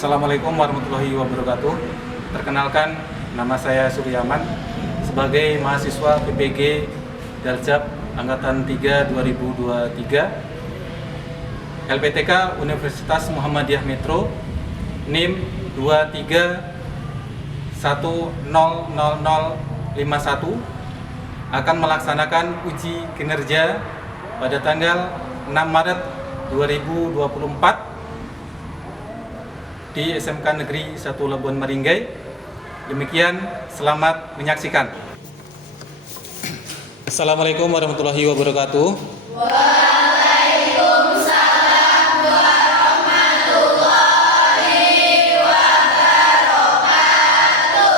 Assalamualaikum warahmatullahi wabarakatuh. Perkenalkan, nama saya Suryaman sebagai mahasiswa PPG Daljab Angkatan 3 2023 LPTK Universitas Muhammadiyah Metro NIM 23100051 akan melaksanakan uji kinerja pada tanggal 6 Maret 2024 di SMK Negeri 1 Labuan Maringgai. Demikian, selamat menyaksikan. Assalamualaikum warahmatullahi wabarakatuh. Waalaikumsalam warahmatullahi wabarakatuh.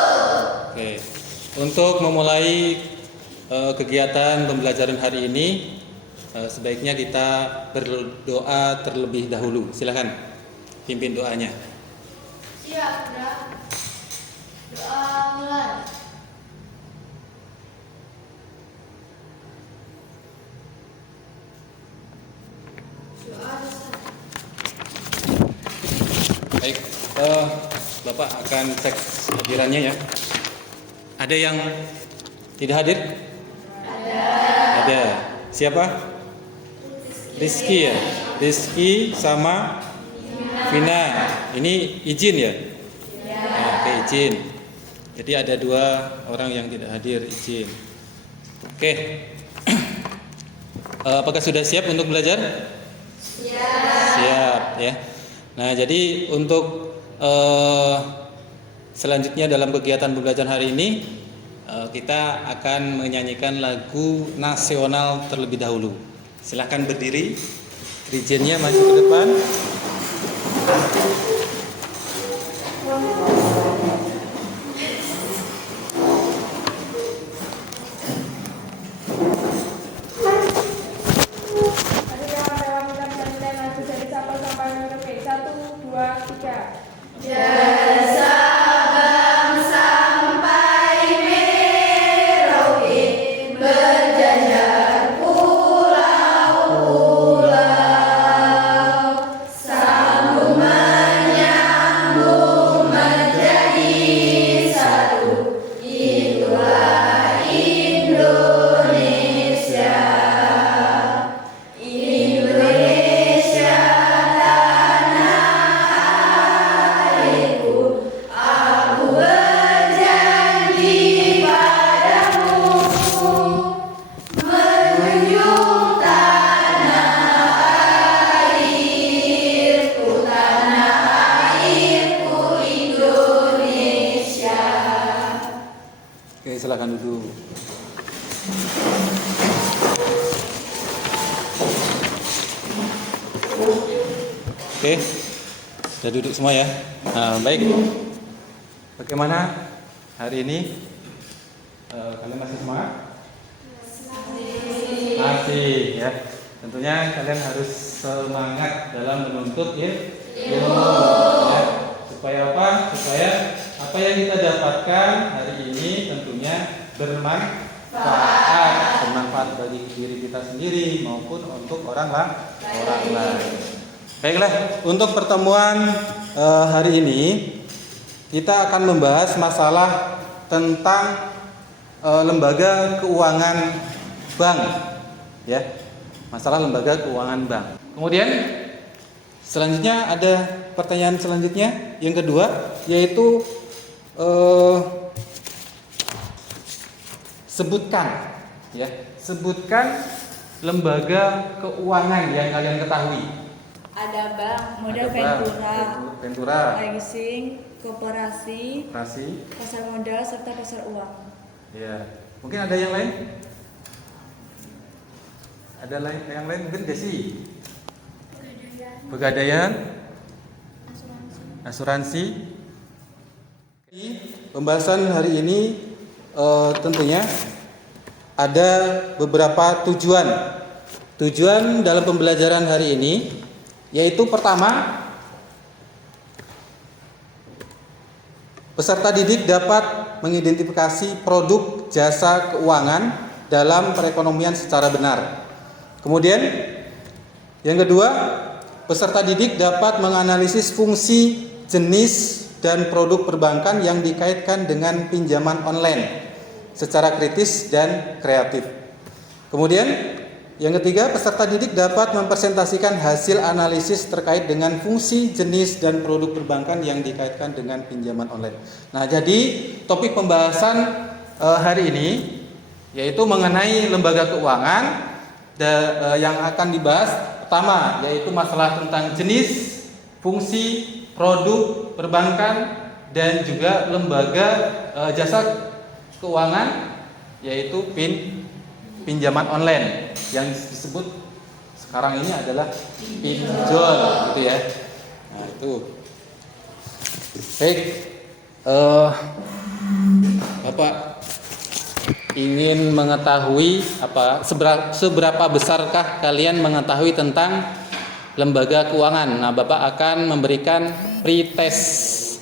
Oke. Untuk memulai kegiatan pembelajaran hari ini, sebaiknya kita berdoa terlebih dahulu. Silakan pimpin doanya. Siap, Bra. Doa mulai. Baik, Bapak akan cek hadirannya ya. Ada yang tidak hadir? Ada. Siapa? Rizky ya. Rizky sama Vina. Ini izin ya? Oke, izin. Jadi ada 2 orang yang tidak hadir, izin. Oke. Apakah sudah siap untuk belajar? Siap ya. Nah, jadi untuk selanjutnya dalam kegiatan pembelajaran hari ini, kita akan menyanyikan lagu nasional terlebih dahulu. Silakan berdiri, dirijennya maju ke depan. Oke, silakan duduk. Oke, sudah duduk semua ya. Nah, baik. Bagaimana hari ini? Kalian masih semangat? Masih ya. Tentunya kalian harus semangat dalam menuntut ilmu. Ya. Supaya apa? Supaya apa yang kita dapatkan hari ini tentunya bermanfaat bagi diri kita sendiri maupun untuk orang lain. Baiklah, untuk pertemuan hari ini kita akan membahas masalah tentang lembaga keuangan bank, ya, masalah lembaga keuangan bank. Kemudian selanjutnya ada pertanyaan selanjutnya yang kedua, yaitu sebutkan lembaga keuangan yang kalian ketahui. Ada bank, modal Ventura, leasing, koperasi, pasar modal serta pasar uang. Ya, mungkin ada yang lain? Ada yang lain mungkin Desi? Pegadaian, asuransi. Pembahasan hari ini tentunya ada beberapa tujuan dalam pembelajaran hari ini, yaitu pertama, peserta didik dapat mengidentifikasi produk jasa keuangan dalam perekonomian secara benar. Kemudian yang kedua, peserta didik dapat menganalisis fungsi jenis dan produk perbankan yang dikaitkan dengan pinjaman online secara kritis dan kreatif. Kemudian yang ketiga, peserta didik dapat mempresentasikan hasil analisis terkait dengan fungsi, jenis, dan produk perbankan yang dikaitkan dengan pinjaman online. Nah, jadi topik pembahasan hari ini yaitu mengenai lembaga keuangan yang akan dibahas pertama yaitu masalah tentang jenis, fungsi, produk perbankan dan juga lembaga jasa keuangan yaitu pinjaman online yang disebut sekarang ini adalah pinjol gitu ya. Nah, itu. Baik. Bapak ingin mengetahui seberapa besarkah kalian mengetahui tentang lembaga keuangan. Nah, Bapak akan memberikan pretest.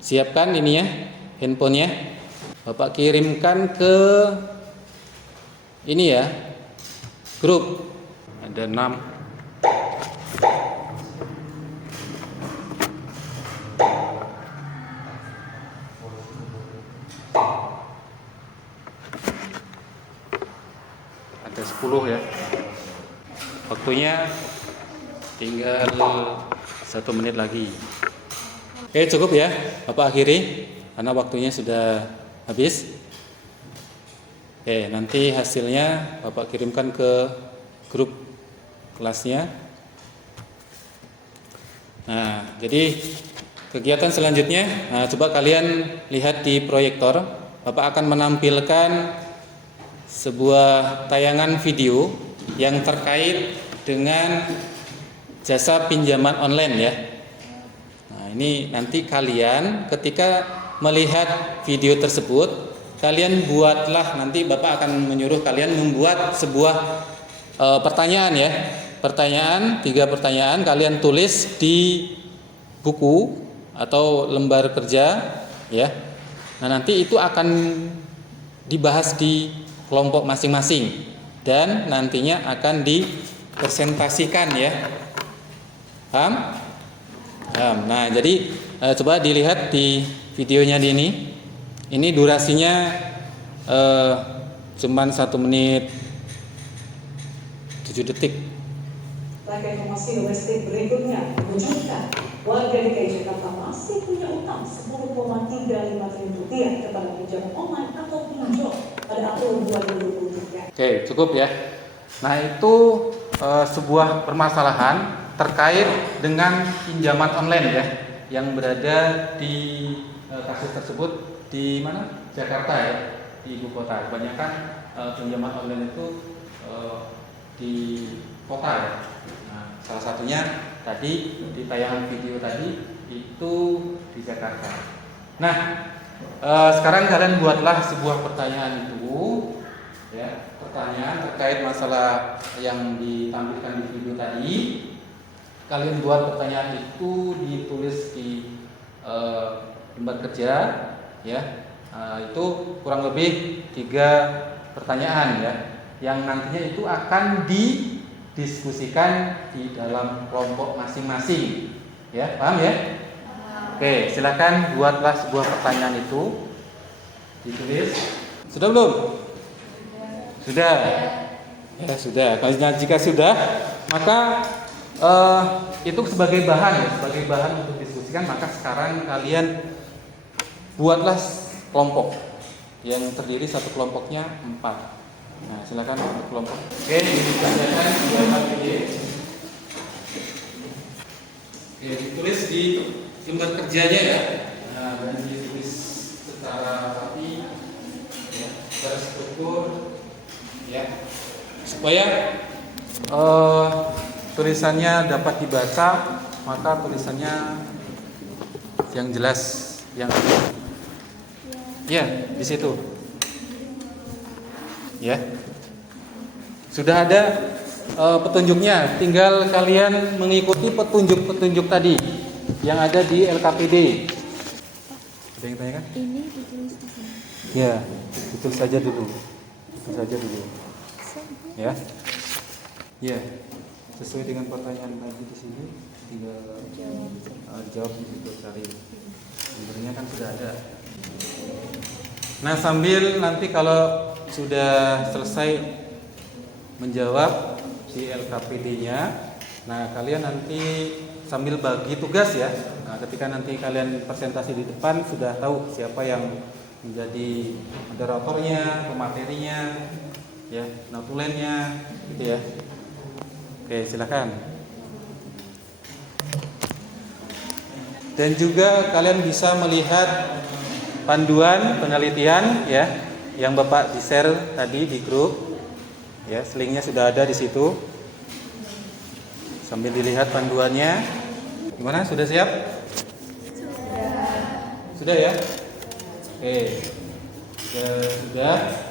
Siapkan ininya, handphonenya. Bapak kirimkan ke ini ya, grup. Ada 6. Ada 10 ya. Waktunya tinggal 1 menit lagi. Oke, cukup ya, Bapak akhiri karena waktunya sudah habis. Oke, nanti hasilnya Bapak kirimkan ke grup kelasnya. Nah, jadi kegiatan selanjutnya, coba kalian lihat di proyektor. Bapak akan menampilkan sebuah tayangan video yang terkait dengan jasa pinjaman online ya. Ini nanti kalian ketika melihat video tersebut, kalian buatlah, nanti Bapak akan menyuruh kalian membuat sebuah pertanyaan ya. 3 pertanyaan kalian tulis di buku atau lembar kerja ya. Nah, nanti itu akan dibahas di kelompok masing-masing dan nantinya akan dipresentasikan ya. Paham? Nah, jadi coba dilihat di videonya ini. Ini durasinya cuman 1 menit 7 detik. Rangkaian informasi domestik berikutnya menunjukkan warga DKI Jakarta masih punya utang 10,35 triliun rupiah kepada pinjaman online atau pinjol pada April 2023. Oke, cukup ya. Nah, itu sebuah permasalahan terkait dengan pinjaman online ya, yang berada di kasus tersebut di mana? Jakarta ya, di ibu kota. Kebanyakan pinjaman online itu di kota ya. Nah, salah satunya tadi di tayangan video tadi itu di Jakarta. Nah, sekarang kalian buatlah sebuah pertanyaan itu ya, pertanyaan terkait masalah yang ditampilkan di video tadi. Kalian buat pertanyaan itu, ditulis di lembar kerja ya. Itu kurang lebih 3 pertanyaan ya, yang nantinya itu akan didiskusikan di dalam kelompok masing-masing ya. Paham ya? Oke, silakan buatlah sebuah pertanyaan itu, ditulis. Sudah belum? Sudah ya, sudah. Nah, jika sudah, maka itu sebagai bahan untuk diskusikan. Maka sekarang kalian buatlah kelompok yang terdiri satu kelompoknya 4. Nah, silakan untuk kelompok. Oke, dibacakan buat ini. Oke, ditulis di lembar kerjanya ya. Nah, dan ditulis secara rapi ya, terstruktur ya, supaya tulisannya dapat dibaca. Maka tulisannya yang jelas, yang ya di situ ya. Sudah ada petunjuknya, tinggal kalian mengikuti petunjuk-petunjuk tadi yang ada di LKPD. Ada yang tanya kan? Ini ditulis di sini. Ya, ditulis saja dulu. Ya. Ya, sesuai dengan pertanyaan tadi di sini, tinggal dijawab di situ cari. Sumbernya kan sudah ada. Nah, sambil nanti kalau sudah selesai menjawab si LKPD-nya, nah kalian nanti sambil bagi tugas ya. Nah, ketika nanti kalian presentasi di depan sudah tahu siapa yang menjadi moderatornya, pematerinya, ya, notulennya, gitu ya. Oke, silakan. Dan juga kalian bisa melihat panduan penelitian ya yang Bapak di-share tadi di grup. Ya, linknya sudah ada di situ. Sambil dilihat panduannya. Gimana? Sudah siap? Sudah ya? Oke. Sudah.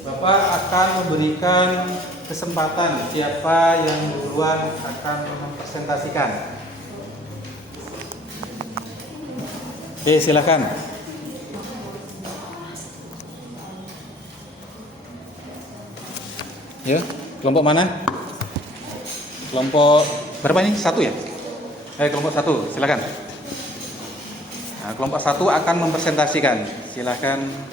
Bapak akan memberikan kesempatan siapa yang duluan akan mempresentasikan. Oke, silakan. Ya, kelompok mana? Kelompok berapa ini? 1 ya? Kelompok 1, silakan. Nah, kelompok 1 akan mempresentasikan. Silakan.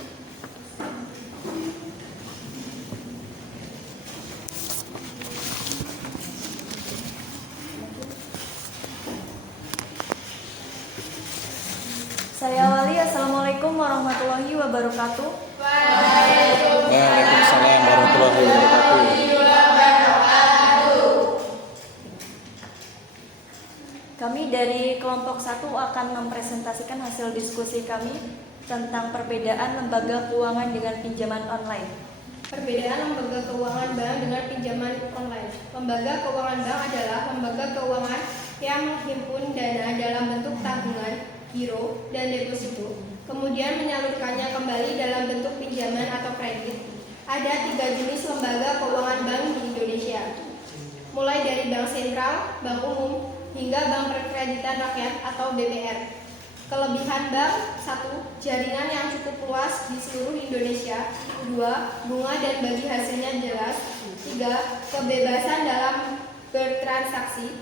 Saya awali. Assalamualaikum warahmatullahi wabarakatuh. Waalaikumsalam warahmatullahi wabarakatuh. Kami dari kelompok 1 akan mempresentasikan hasil diskusi kami tentang perbedaan lembaga keuangan dengan pinjaman online. Perbedaan lembaga keuangan bank dengan pinjaman online. Lembaga keuangan bank adalah lembaga keuangan yang menghimpun dana dalam bentuk tabungan, giro, dan deposito, kemudian menyalurkannya kembali dalam bentuk pinjaman atau kredit. Ada 3 jenis lembaga keuangan bank di Indonesia, mulai dari bank sentral, bank umum, hingga bank perkreditan rakyat atau BPR. Kelebihan bank: 1. Jaringan yang cukup luas di seluruh Indonesia. 2. Bunga dan bagi hasilnya jelas. 3. Kebebasan dalam bertransaksi.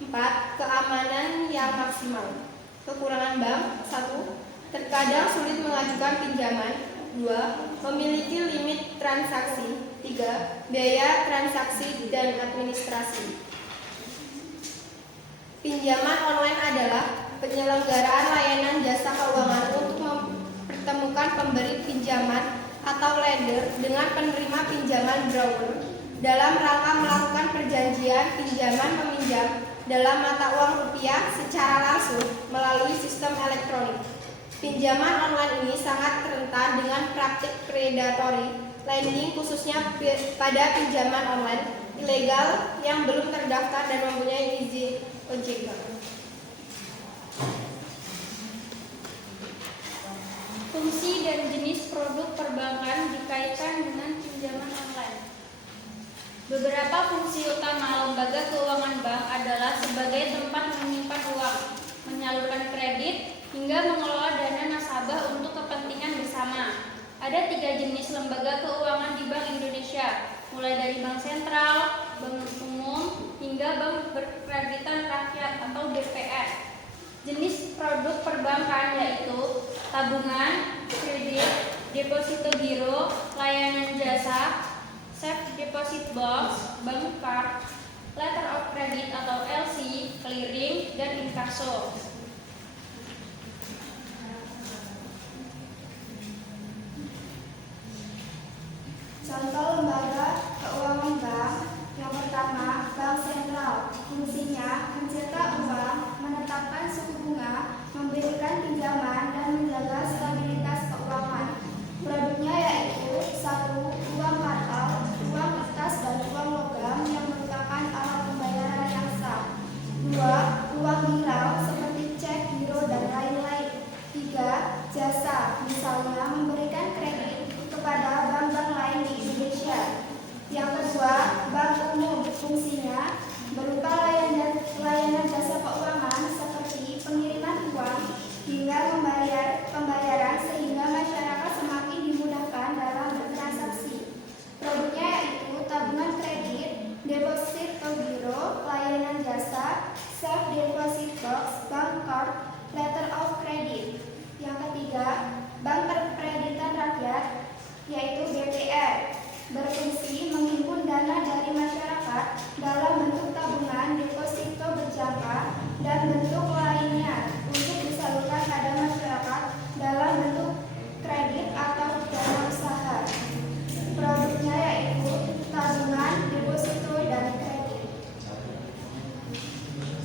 4. Keamanan yang maksimal. Kekurangan bank: 1. Terkadang sulit mengajukan pinjaman. 2. Memiliki limit transaksi. 3. Biaya transaksi dan administrasi. Pinjaman online adalah penyelenggaraan layanan jasa keuangan untuk mempertemukan pemberi pinjaman atau lender dengan penerima pinjaman borrower dalam rangka melakukan perjanjian pinjaman meminjam dalam mata uang rupiah secara langsung melalui sistem elektronik. Pinjaman online ini sangat rentan dengan praktik predatory lending, khususnya pada pinjaman online ilegal yang belum terdaftar dan mempunyai izin OJK. Fungsi dan jenis produk perbankan dikaitkan dengan pinjaman online. Beberapa fungsi utama lembaga keuangan bank adalah sebagai tempat menyimpan uang, menyalurkan kredit, hingga mengelola dana nasabah untuk kepentingan bersama. Ada 3 jenis lembaga keuangan di Bank Indonesia, mulai dari bank sentral, bank umum, hingga bank berkreditan rakyat atau BPR. Jenis produk perbankan yaitu tabungan, kredit, deposito giro, layanan jasa, safe deposit box, bank card, letter of credit atau LC, clearing, dan inkasso. Contoh lembaga keuangan bank. Yang pertama, bank sentral. Fungsinya mencetak uang, menetapkan suku bunga, memberikan pinjaman, dan menjaga stabilitas keuangan. Produknya yaitu 1. Uang kartal, uang kertas dan uang logam yang merupakan alat pembayaran yang sah. 2. Uang girau seperti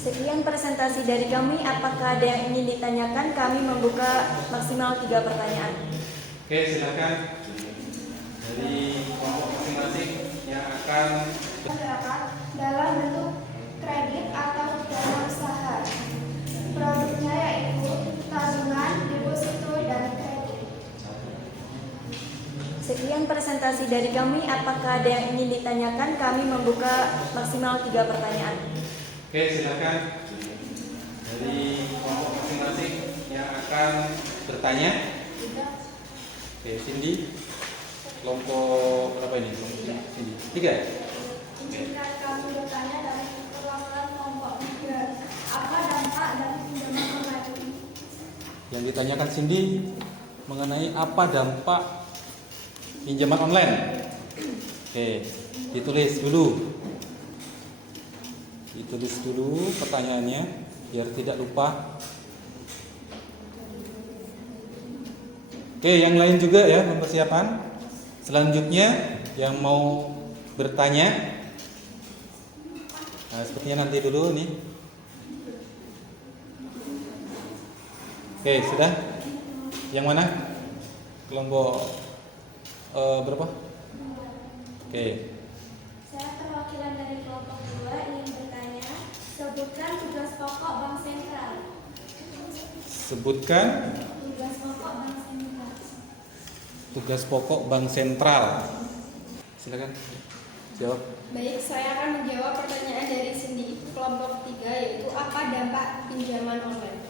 Sekian presentasi dari kami. Apakah ada yang ingin ditanyakan? Kami membuka maksimal 3 pertanyaan. Oke, silakan dari kelompok masing-masing yang akan masyarakat dalam bentuk kredit atau dana usaha. Produknya yaitu tabungan, deposito, dan kredit. Sekian presentasi dari kami. Apakah ada yang ingin ditanyakan? Kami membuka maksimal 3 pertanyaan. Oke, silakan dari kelompok masing-masing yang akan bertanya. Oke, Cindy. Kelompok berapa ini? Cindy. 3. Izinkan kami bertanya dari perwakilan kelompok 3. Apa dampak dari pinjaman online? Yang ditanyakan Cindy mengenai apa dampak pinjaman online. Oke, ditulis dulu pertanyaannya biar tidak lupa. Oke, yang lain juga ya mempersiapkan. Selanjutnya yang mau bertanya, nah, sepertinya nanti dulu nih. Oke, sudah. Yang mana? Kelompok berapa? Oke. Saya perwakilan dari kelompok 2 ingin bertanya, sebutkan tugas pokok Bank Sentral. Sebutkan Tugas pokok Bank Sentral. tugas pokok Bank Sentral. Silakan jawab. Baik, saya akan menjawab pertanyaan dari Cindy, kelompok 3, yaitu apa dampak pinjaman online.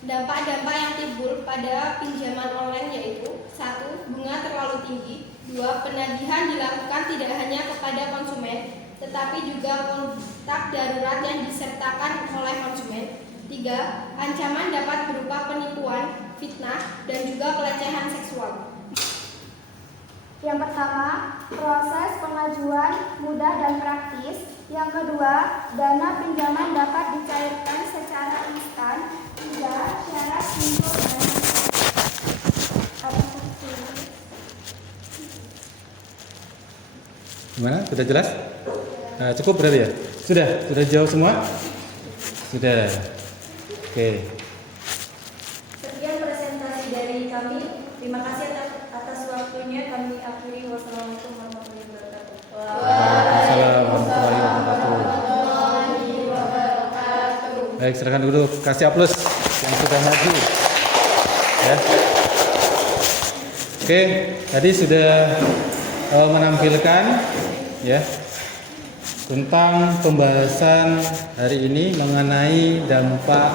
Dampak-dampak yang timbul pada pinjaman online yaitu 1. Bunga terlalu tinggi. 2. Penagihan dilakukan tidak hanya kepada konsumen, tetapi juga kontak darurat yang disertakan oleh konsumen. 3. Ancaman dapat berupa penipuan, fitnah, dan juga pelecehan seksual. Yang pertama, proses pengajuan mudah dan praktis. Yang kedua, dana pinjaman dapat dicairkan secara instan. 3. Syarat untuk dana. Gimana? Sudah jelas? Nah, cukup berarti ya? Sudah jawab semua? Sudah. Oke. Sekian presentasi dari kami. Terima kasih atas waktunya. Kami akhiri. Wassalamualaikum warahmatullahi wabarakatuh. Waalaikumsalam warahmatullahi wabarakatuh. Baik, silakan dulu kasih aplaus yang sudah maju. Ya. Oke, tadi sudah menampilkan ya tentang pembahasan hari ini mengenai dampak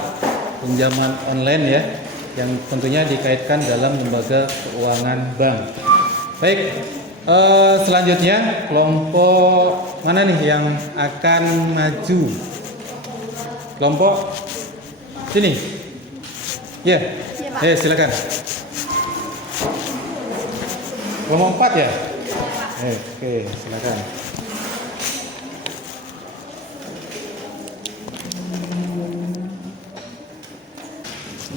pinjaman online ya, yang tentunya dikaitkan dalam lembaga keuangan bank. Baik, selanjutnya kelompok mana nih yang akan maju? Kelompok sini. Ya, silakan. Kelompok 4 ya? Oke, silakan.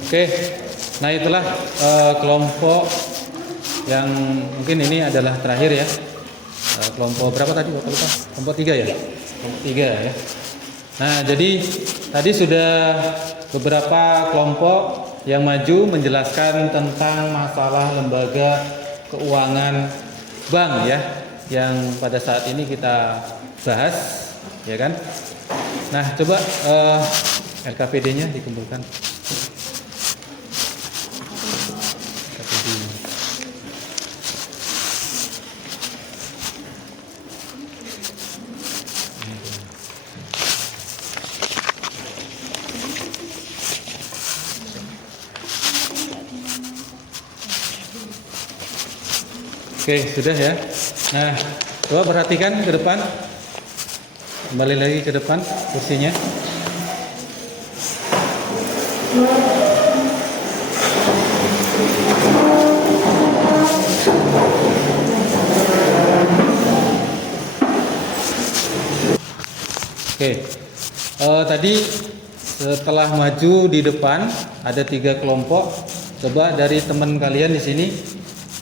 Oke, nah itulah kelompok yang mungkin ini adalah terakhir ya. Kelompok berapa tadi? Lupa. Kelompok 3 ya? Kelompok 3 ya. Nah, jadi tadi sudah beberapa kelompok yang maju menjelaskan tentang masalah lembaga keuangan bank ya, yang pada saat ini kita bahas, ya kan? Nah, coba LKPD-nya dikumpulkan. LKPD. Oke, sudah ya. Nah, coba perhatikan ke depan. Kembali lagi ke depan kursinya. Oke, tadi setelah maju di depan ada 3 kelompok. Coba dari teman kalian di sini,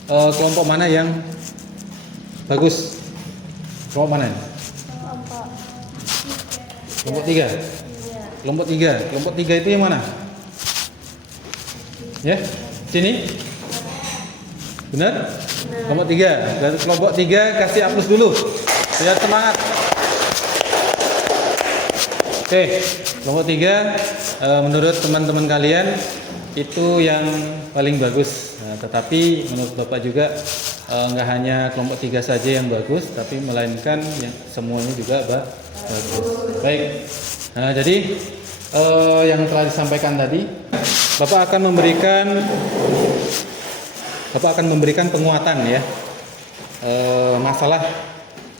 kelompok mana yang bagus? Kelompok mana? Kelompok 3. Iya. Kelompok 3. Kelompok 3 itu yang mana? Ya, sini. Benar? Kelompok 3. Dari kelompok 3 kasih aplaus dulu. Biar semangat. Oke, kelompok 3 menurut teman-teman kalian itu yang paling bagus. Nah, tetapi menurut Bapak juga nggak hanya kelompok 3 saja yang bagus, tapi melainkan yang semuanya juga bagus. Baik. Nah, jadi yang telah disampaikan tadi, Bapak akan memberikan penguatan ya masalah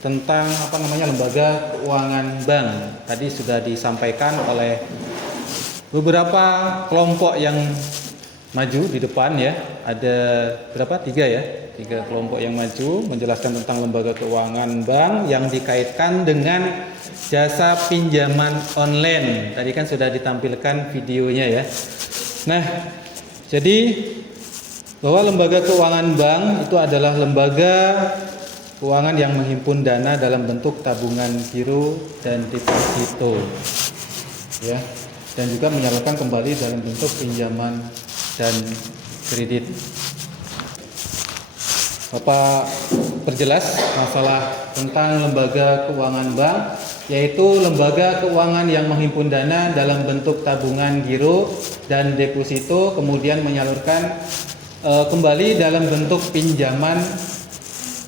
tentang lembaga keuangan bank. Tadi sudah disampaikan oleh beberapa kelompok yang maju di depan ya. Ada berapa? 3 ya. 3 kelompok yang maju menjelaskan tentang lembaga keuangan bank yang dikaitkan dengan jasa pinjaman online. Tadi kan sudah ditampilkan videonya ya. Nah, jadi bahwa lembaga keuangan bank itu adalah lembaga keuangan yang menghimpun dana dalam bentuk tabungan giro dan deposito, ya, dan juga menyalurkan kembali dalam bentuk pinjaman dan kredit. Bapak perjelas masalah tentang lembaga keuangan bank, yaitu lembaga keuangan yang menghimpun dana dalam bentuk tabungan giro dan deposito, kemudian menyalurkan kembali dalam bentuk pinjaman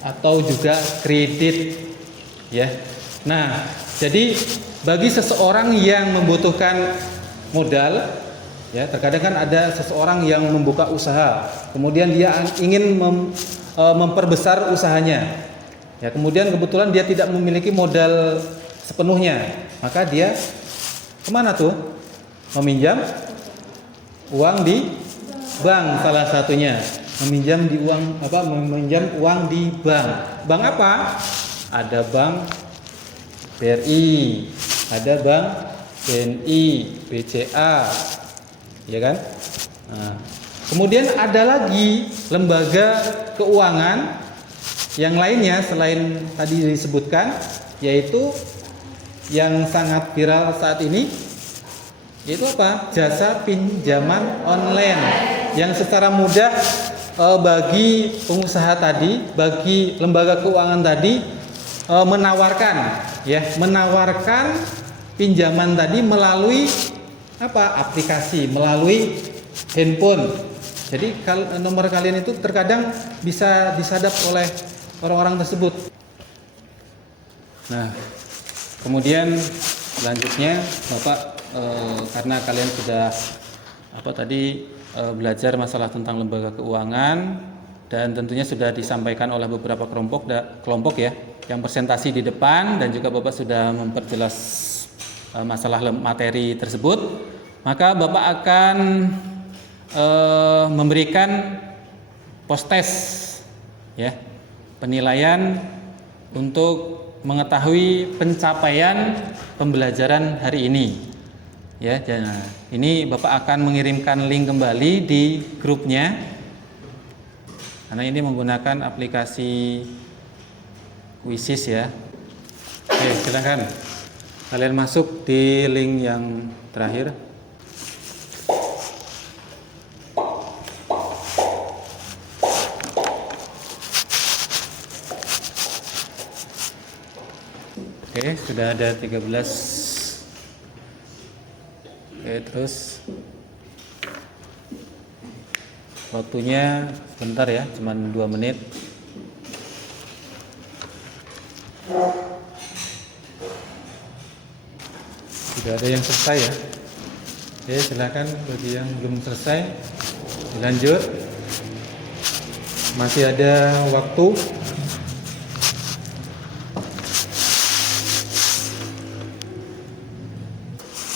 atau juga kredit ya. Nah, jadi bagi seseorang yang membutuhkan modal ya, terkadang kan ada seseorang yang membuka usaha, kemudian dia ingin memperbesar usahanya ya, kemudian kebetulan dia tidak memiliki modal sepenuhnya, maka dia kemana tuh? Meminjam uang di bank, salah satunya meminjam uang di bank. Bank apa? Ada bank BRI, ada bank BNI, BCA, ya kan? Nah, kemudian ada lagi lembaga keuangan yang lainnya selain tadi disebutkan, yaitu yang sangat viral saat ini, yaitu apa? Jasa pinjaman online, yang secara mudah bagi pengusaha tadi, bagi lembaga keuangan tadi menawarkan pinjaman tadi melalui aplikasi, melalui handphone. Jadi nomor kalian itu terkadang bisa disadap oleh orang-orang tersebut. Nah, kemudian selanjutnya Bapak karena kalian sudah belajar masalah tentang lembaga keuangan, dan tentunya sudah disampaikan oleh beberapa kelompok ya yang presentasi di depan, dan juga Bapak sudah memperjelas masalah materi tersebut, maka Bapak akan memberikan post-test ya, penilaian untuk mengetahui pencapaian pembelajaran hari ini. Ya, ini Bapak akan mengirimkan link kembali di grupnya, karena ini menggunakan aplikasi Quizzes ya. Oke, silakan kalian masuk di link yang terakhir. Oke, sudah ada 13. Oke, terus waktunya sebentar ya, cuma 2 menit. Sudah ada yang selesai ya. Oke, silakan bagi yang belum selesai dilanjut. Masih ada waktu.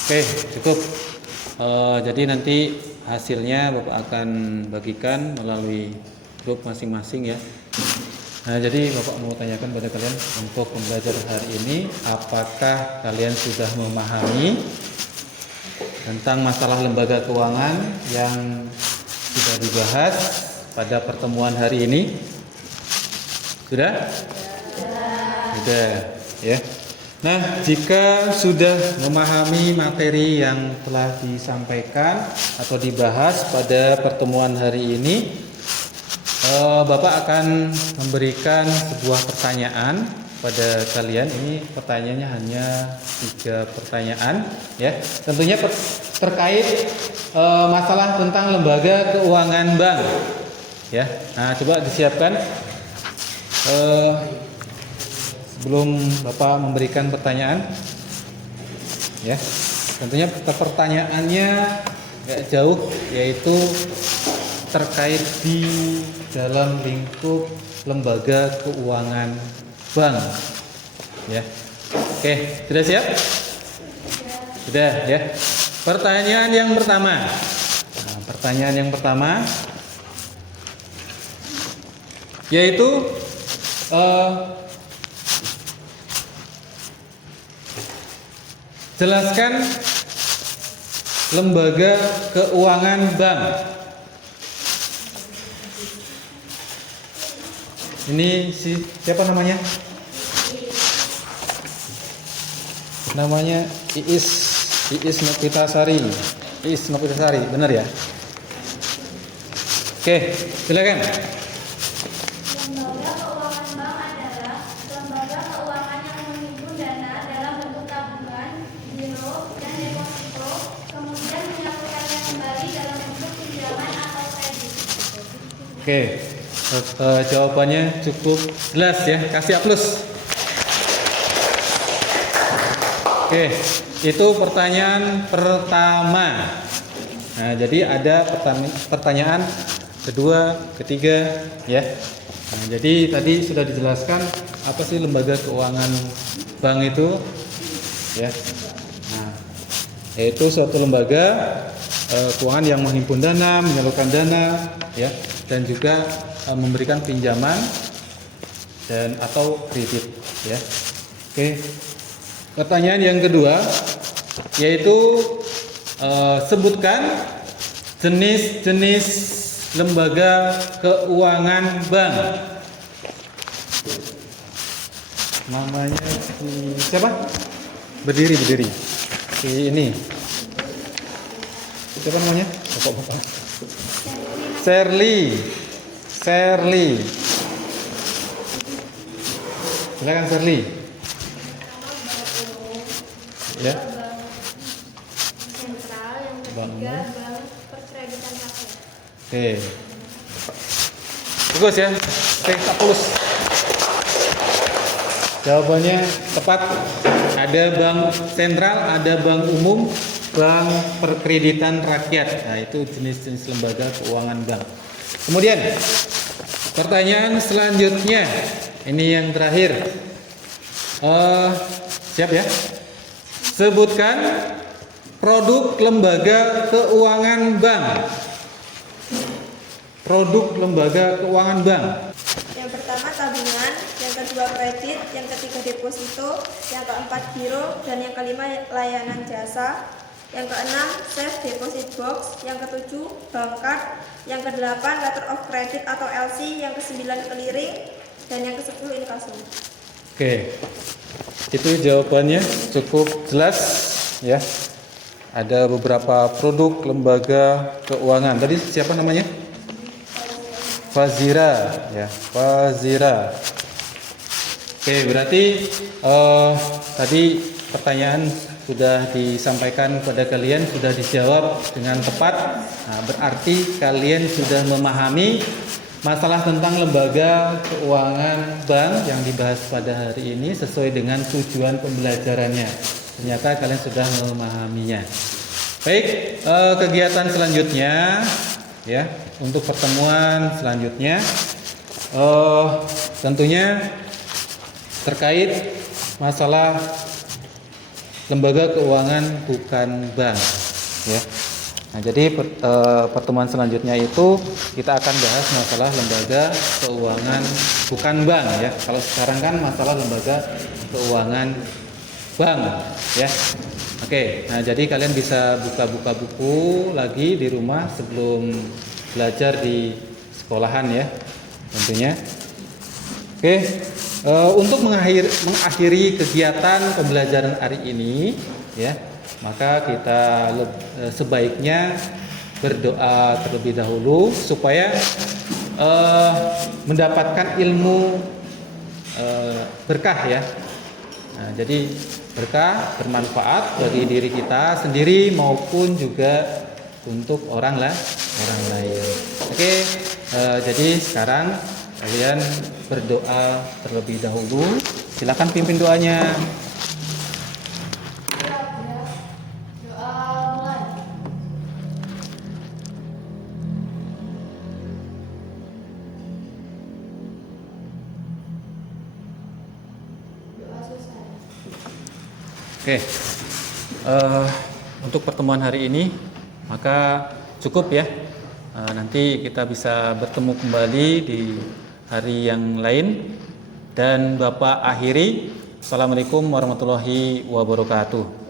Oke, cukup. Jadi nanti hasilnya Bapak akan bagikan melalui grup masing-masing ya. Nah, jadi Bapak mau tanyakan pada kalian untuk pembelajaran hari ini, apakah kalian sudah memahami tentang masalah lembaga keuangan yang sudah dibahas pada pertemuan hari ini? Sudah? Sudah ya. Nah, jika sudah memahami materi yang telah disampaikan atau dibahas pada pertemuan hari ini, Bapak akan memberikan sebuah pertanyaan pada kalian. Ini pertanyaannya hanya 3 pertanyaan, ya. Tentunya terkait masalah tentang lembaga keuangan bank, ya. Nah, coba disiapkan. Sebelum Bapak memberikan pertanyaan, ya. Tentunya pertanyaannya nggak jauh, yaitu terkait di dalam lingkup lembaga keuangan bank, ya. Oke, sudah siap? Sudah, ya. Pertanyaan yang pertama. Nah, pertanyaan yang pertama yaitu jelaskan lembaga keuangan bank. Ini siapa namanya? Namanya Iis Nopitasari. Iis Nopitasari, benar ya? Oke, silakan. Lembaga keuangan bank adalah lembaga keuangan yang menghimpun dana dalam bentuk tabungan, giro, dan deposito, kemudian menyalurkannya kembali dalam bentuk pinjaman atau kredit. Oke, jawabannya cukup jelas ya. Kasih aplaus. Oke, itu pertanyaan pertama. Nah, jadi ada pertanyaan kedua, ketiga, ya. Nah, jadi tadi sudah dijelaskan apa sih lembaga keuangan bank itu, ya. Nah, yaitu suatu lembaga keuangan yang menghimpun dana, menyalurkan dana, ya, dan juga memberikan pinjaman dan atau kredit, ya. Oke. Pertanyaan yang kedua yaitu sebutkan jenis-jenis lembaga keuangan bank. Namanya siapa? Berdiri. Ini. Siapa namanya? Bapak. Sherly. Silakan Sherly. Ya. Sentral, yang Bank ketiga umum. bank perkreditan rakyat. Oke. Bagus ya. Oke, Kapulus. Jawabannya tepat. Ada bank sentral, ada bank umum, bank perkreditan rakyat. Nah, itu jenis-jenis lembaga keuangan bank. Kemudian pertanyaan selanjutnya, ini yang terakhir. Siap ya? Sebutkan produk lembaga keuangan bank. Produk lembaga keuangan bank. Yang pertama tabungan, yang kedua kredit, yang ketiga deposito, yang keempat giro, dan yang kelima layanan jasa. Yang keenam safe deposit box, yang ketujuh bank card, yang kedelapan letter of credit atau LC, yang kesembilan clearing, dan yang kesepuluh inkasso. Oke. Itu jawabannya cukup jelas ya. Ada beberapa produk lembaga keuangan. Tadi siapa namanya? Fazira ya, Fazira. Oke, berarti tadi pertanyaan sudah disampaikan kepada kalian, sudah dijawab dengan tepat. Nah, berarti kalian sudah memahami masalah tentang lembaga keuangan bank yang dibahas pada hari ini sesuai dengan tujuan pembelajarannya. Ternyata kalian sudah memahaminya. Baik, kegiatan selanjutnya ya, untuk pertemuan selanjutnya tentunya terkait masalah lembaga keuangan bukan bank ya. Nah, jadi pertemuan selanjutnya itu kita akan bahas masalah lembaga keuangan bukan bank ya. Kalau sekarang kan masalah lembaga keuangan bank ya. Oke, nah jadi kalian bisa buka-buka buku lagi di rumah sebelum belajar di sekolahan ya tentunya. Oke, Untuk mengakhiri kegiatan pembelajaran hari ini, ya, maka kita sebaiknya berdoa terlebih dahulu supaya mendapatkan ilmu berkah, ya. Nah, jadi berkah bermanfaat bagi diri kita sendiri maupun juga untuk orang lain. Oke, jadi sekarang kalian berdoa terlebih dahulu. Silakan pimpin doanya. Oke, untuk pertemuan hari ini maka cukup ya. Nanti kita bisa bertemu kembali di hari yang lain, dan Bapak akhiri. Assalamualaikum warahmatullahi wabarakatuh.